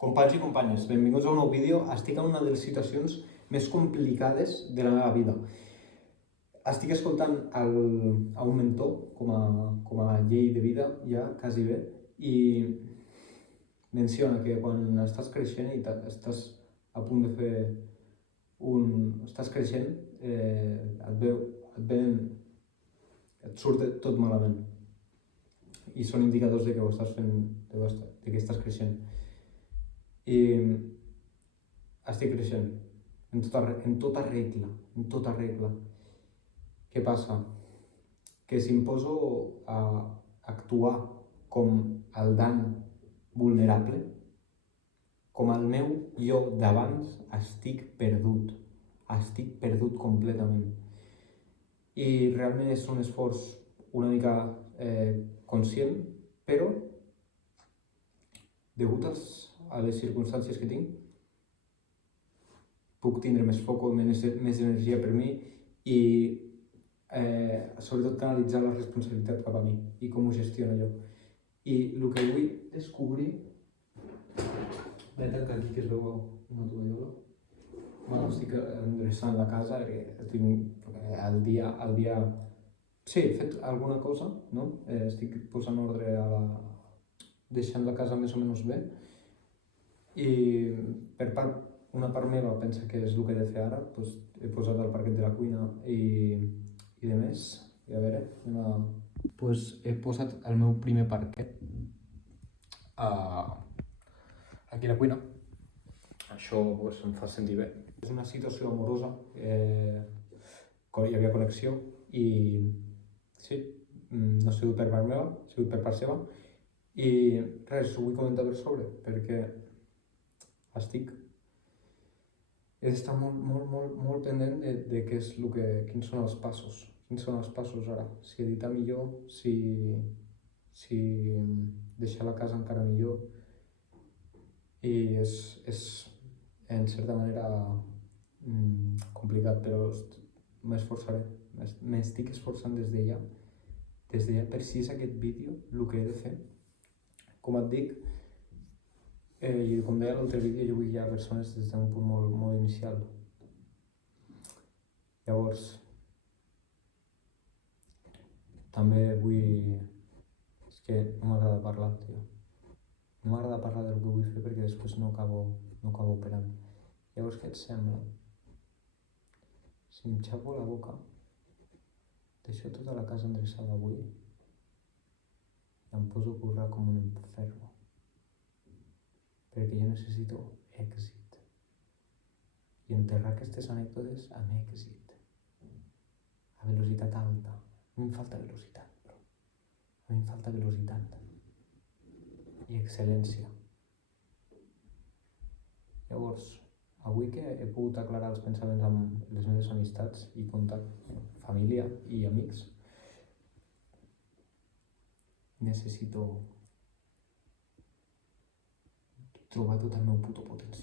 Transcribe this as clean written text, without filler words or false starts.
Companys i companyes, benvinguts a un nou vídeo. Estic en una de les situacions més complicades de la meva vida. Estic escoltant a un mentor com a llei de vida, ja, quasi bé, i menciona que quan estàs creixent i estàs a punt de fer estàs creixent, et surt tot malament. I són indicadors de que ho estàs fent, de que estàs creixent. I estic creixent, en tota regla. Què passa? Que si em poso a actuar com el Dan vulnerable, com el meu jo d'abans, estic perdut completament. I realment és un esforç una mica conscient, però degut a les circumstàncies que tinc, puc tindre més foc, més energia per mi i sobretot canalitzar la responsabilitat cap a mi i com ho gestiono jo. I el que vull descobrir... Vaig tancar aquí que es veu una tovallola. Bueno, estic endreçant la casa perquè tinc el dia... Sí, he fet alguna cosa, no? Estic posant ordre deixant la casa més o menys bé. I una part meva pensa que és el que he de fer ara, doncs he posat el parquet de la cuina i de més. I a veure, doncs he posat el meu primer parquet aquí a la cuina. Això doncs, em fa sentir bé. És una situació amorosa, hi havia connexió i sí, no ha sigut per part meva, ha sigut per part seva. I res, ho vull comentar per sobre, perquè he d'estar molt pendent de quins són els passos ara. Si editar millor, si deixar la casa encara millor. I és en certa manera complicat, però m'esforçaré. M'estic esforçant des de ja. Per si és aquest vídeo el que he de fer. Com et dic, i com deia a l'altre vídeo, jo vull guiar persones des d'un punt molt inicial. Llavors, també vull... És que no m'agrada parlar, tio. No m'agrada parlar del que vull fer perquè després no acabo operant. Llavors, què et sembla? Si em xapo la boca, deixo tota la casa endreçada avui i em poso a currar com un enfermo. Perquè jo necessito èxit. I enterrar aquestes anècdotes amb èxit. A velocitat alta. A mi em falta velocitat, bro. A mi em falta velocitat. I excel·lència. Llavors, avui que he pogut aclarar els pensaments amb les meves amistats i família i amics, necessito trobar tot el meu puto potencial.